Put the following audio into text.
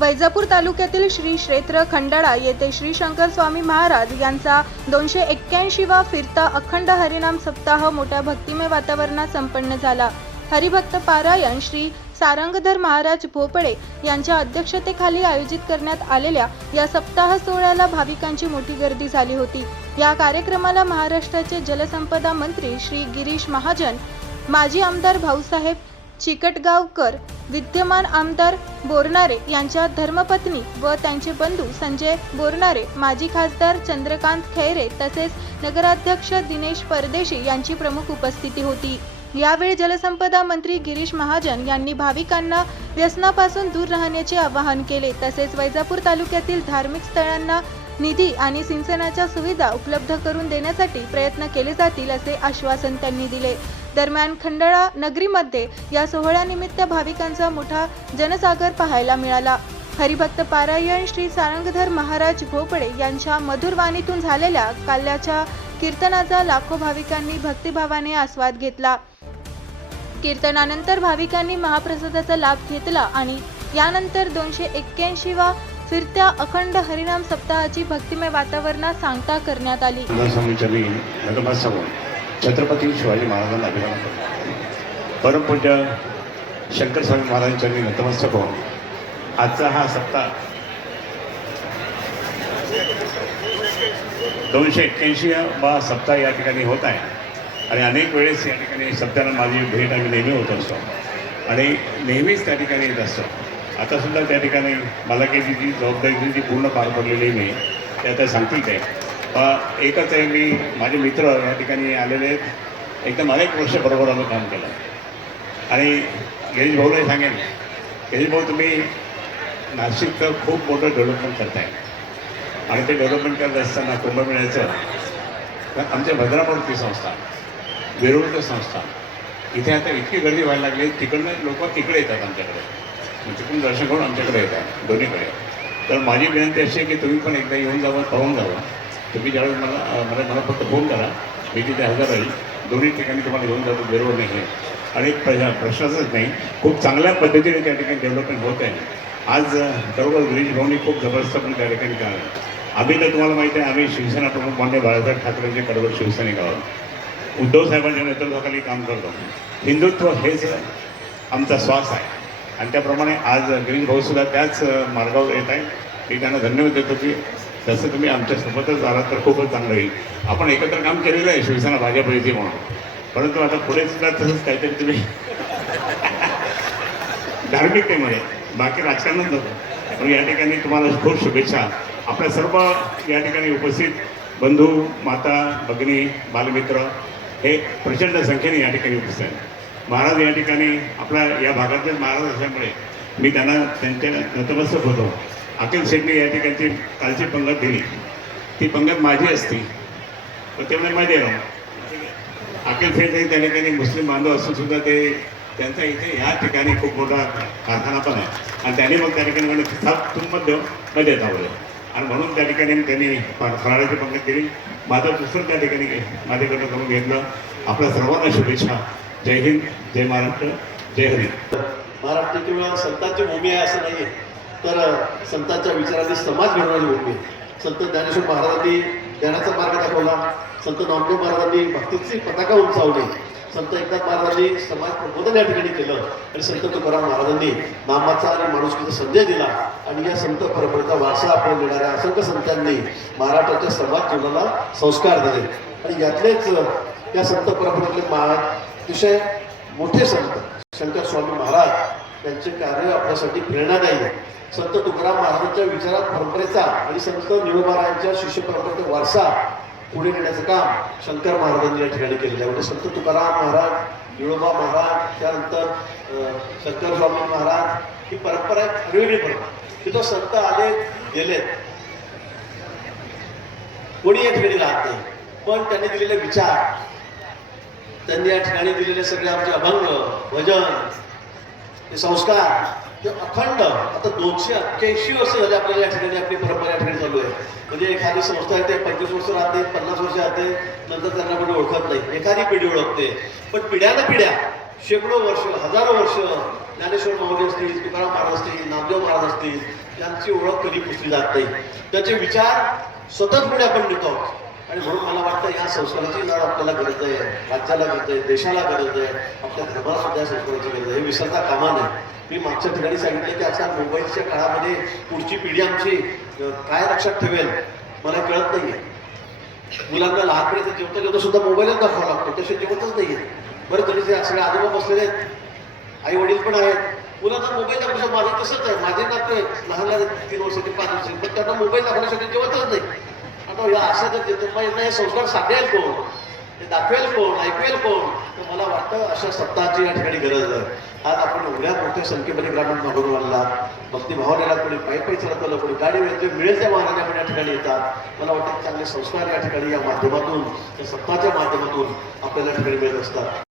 वैजापूर तालुक्यातील श्री क्षेत्र खंडाळा येथे श्री शंकर स्वामी महाराज यांचा 281वा फिरता अखंड हरिनाम सप्ताह मोठ्या भक्तिमय वातावरणात संपन्न झाला। हरिभक्त पारायण श्री सारंगधर महाराज भोपळे यांच्या अध्यक्षतेखाली आयोजित करण्यात आलेल्या या सप्ताह सोहळ्याला भाविकांची मोठी गर्दी झाली होती। या कार्यक्रमाला महाराष्ट्राचे जलसंपदा मंत्री श्री गिरीश महाजन, माजी आमदार भाऊसाहेब चिकटगावकर, विद्यमान आमदार बोरनारे यांच्या धर्मपत्नी व त्यांचे बंधू संजय बोरनारे, माजी खासदार चंद्रकांत खैरे तसेच नगराध्यक्ष दिनेश परदेशी यांची प्रमुख उपस्थिती होती। यावेळी जलसंपदा मंत्री गिरीश महाजन यांनी भाविकांना व्यसनापासून दूर राहण्याचे आवाहन केले। तसेच वैजापूर तालुक्यातील धार्मिक स्थळांना निधी आणि सिंचनाच्या सुविधा उपलब्ध करून देण्यासाठी प्रयत्न केले जातील असे आश्वासन त्यांनी दिले। दरम्यान खंडाळा नगरीमध्ये या सोहळ्यानिमित्त भाविकांचा मोठा जनसागर पाहायला मिळाला। हरिभक्त पारायण श्री सारंगधर महाराज भोपळे यांच्या मधुर वाणीतून झालेल्या काल्याच्या कीर्तनाचा लाखो भाविकांनी भक्तिभावाने आस्वाद घेतला। कीर्तनानंतर भाविकांनी महाप्रसादाचा लाभ घेतला आणि यानंतर 281वा फिरत्या अखंड हरिनाम सप्ताहाची भक्तिमय वातावरणात सांगता करण्यात आली। छत्रपती शिवाजी महाराजांना अभिवादन करतो। परमपूज्य शंकर स्वामी महाराजांच्या नतमस्तक होऊन आजचा हा सप्ताह 281वा सप्ताह या ठिकाणी होत आहे आणि अनेक वेळेस या ठिकाणी सप्ताहाला माझी भेट आम्ही नेहमी होत असतो आणि नेहमीच त्या ठिकाणी येत असतो। आतासुद्धा त्या ठिकाणी मला काही जी जबाबदारी जी पूर्ण पार पडलेली मी ते आता सांगतील ते एकच आहे, मी माझे मित्र या ठिकाणी आलेले आहेत। एकदम अनेक वर्ष बरोबर आम्ही काम केलं आणि गिरीश भाऊलाही सांगेन, गिरीश भाऊ तुम्ही नाशिकचं खूप मोठं डेव्हलपमेंट करताय आणि ते डेव्हलपमेंट करत असताना कुंभमेळ्याचं आमच्या भद्रापूरची संस्था, वेरूळची संस्था, इथे आता इतकी गर्दी व्हायला लागली, तिकडनं लोक इकडे येतात आमच्याकडे, तिकडून दर्शन करून आमच्याकडे येतात दोन्हीकडे। तर माझी विनंती अशी आहे की तुम्ही पण एकदा येऊन जावं, पाहून जावं। तुम्ही ज्यावेळेस मला फक्त फोन करा, मी तिथे हजर राहील। दोन्ही ठिकाणी तुम्हाला घेऊन जातो, वेरूळ नाही आणि प्रश्नाचंच नाही, खूप चांगल्या पद्धतीने त्या ठिकाणी डेव्हलपमेंट होत आहे। आज बरोबर गिरीश भाऊनी खूप जबरदस्त पण त्या ठिकाणी केलं। आम्ही तर तुम्हाला माहिती आहे, आम्ही शिवसेना प्रमुख मान्य बाळासाहेब ठाकरेंचे कडवट शिवसैनिक आहोत। उद्धव साहेबांच्या नेतृत्वाखाली काम करतो। हिंदुत्व हेच आमचा श्वास आहे आणि त्याप्रमाणे आज गिरीश भाऊसुद्धा त्याच मार्गावर येत आहे। मी त्यांना धन्यवाद देतो की तसं तुम्ही आमच्यासोबतच आलात तर खूपच चांगलं होईल। आपण एकत्र काम केलेलं आहे शिवसेना भाजपची म्हणून, परंतु आता पुढे सुद्धा तसंच काहीतरी तुम्ही धार्मिकतेमध्ये, बाकी राजकारणात नको। पण या ठिकाणी तुम्हाला खूप शुभेच्छा। आपल्या सर्व या ठिकाणी उपस्थित बंधू, माता, भगिनी, बालमित्र हे प्रचंड संख्येने या ठिकाणी उपस्थित आहेत। महाराज या ठिकाणी आपल्या या भागातलेच महाराज असल्यामुळे मी त्यांना त्यांच्या नतमस्तक होतो। अखिल शेट्टी या ठिकाणची कालची पंगत दिली, ती पंगत माझी असती पण त्यामुळे माझे अखिल शेठ हे त्या ठिकाणी मुस्लिम बांधव असून सुद्धा ते त्यांचा इथे या ठिकाणी खूप मोठा कारखाना पण आहे आणि त्यांनी मग त्या ठिकाणी म्हणजे मध्ये धावलं आणि म्हणून त्या ठिकाणी त्यांनी फराळाची पंगत दिली। माझं दुसरं त्या ठिकाणी माझ्याकडनं करून घेतलं। आपल्या सर्वांना शुभेच्छा। जय हिंद, जय महाराष्ट्र, जय हरी। महाराष्ट्र केवळ संतांची भूमी आहे असं नाही, तर संतांच्या विचारांनी समाज घडवणारी भूमी। संत ज्ञानेश्वर महाराजांनी ज्ञानाचा मार्ग दाखवला, संत नामदेव महाराजांनी भक्तीची पताका उंचावली, संत एकनाथ महाराजांनी समाज प्रबोधन या ठिकाणी केलं आणि संत तुकाराम महाराजांनी नामाचा आणि माणुसकीचा संदेश दिला आणि या संत परंपरेचा वारसा आपण देणाऱ्या असंख्य संतांनी महाराष्ट्राच्या समाज जीवनाला संस्कार दिले आणि यातलेच या संत परंपरेतले अतिशय मोठे संत शंकर स्वामी महाराज यांचे कार्य आपल्यासाठी प्रेरणादायी आहे। संत तुकाराम महाराजांच्या विचारात परंपरेचा आणि संत निळोबारायांच्या शिष्य परंपरेचा वारसा पुढे नेण्याचं काम शंकर महाराजांनी या ठिकाणी केलेलं आहे। म्हणजे संत तुकाराम महाराज, निळोबा महाराज, त्यानंतर शंकर स्वामी महाराज, ही परंपरा एक वेगळी परंपरा। तिथं संत आले गेले, कोणी या ठिकाणी राहत नाही, पण त्यांनी दिलेले विचार, त्यांनी या ठिकाणी दिलेले सगळे आमचे अभंग, भजन, हे संस्कार, ते अखंड आता 281 वर्ष झाले आपल्याला या ठिकाणी आपली परंपरा या ठिकाणी चालू आहे। म्हणजे एखादी संस्था आहे ते 25 वर्ष राहते, 50 वर्ष राहते, नंतर त्यांना कोणी ओळखत नाही, एखादी पिढी ओळखते, पण पिढ्यानं पिढ्या शेकडो वर्ष, हजारो वर्ष ज्ञानेश्वर माऊली असतील, तुकाराम महाराज असतील, नामदेव महाराज असतील, यांची ओळख कधी पुसली जात नाही. त्याचे विचार सतत पुढे आपण नेतो आहोत. आणि म्हणून मला वाटतं या संस्काराची लढ आपल्याला गरज आहे, राज्याला गरज आहे, देशाला गरज आहे, आपल्या धर्माला सुद्धा संस्काराची गरज आहे. हे विसरता कामा नये. मी मागच्या ठिकाणी सांगितलं की आता मोबाईलच्या काळामध्ये पुढची पिढी आमची काय लक्षात ठेवेल मला कळत नाहीये. मुलांना लहानपणी जेवता जेवता सुद्धा मोबाईलच दाखवावा लागतो, तसे जेवतच नाहीये. बरं तरी ते सगळे आजोबा बसलेले आहेत, आई वडील पण आहेत, मुलांना मोबाईल दाखवण्यासाठी माझं तसंच आहे. माझे नातं लहान लहान 3 वर्षाचे 5 वर्षाचे, पण त्यांना मोबाईल दाखवण्यासाठी जेवतच नाही. आता या असं जर हे संस्कार सांगेल कोण, ते दाखवेल कोण, ऐकवेल कोण? तर मला वाटतं अशा सप्ताहाची या ठिकाणी गरज आहे. आज आपण एवढ्या मोठ्या संख्येमध्ये ग्रामीण भागातून आणला, भक्तिभावनेला कोणी पायी चालत आलं, कोणी गाडी मिळेल त्या वाहनाने आपण या ठिकाणी येतात. मला वाटतं चांगले संस्कार या ठिकाणी या माध्यमातून, या सप्ताहाच्या माध्यमातून आपल्याला ठिकाणी मिळत असतात.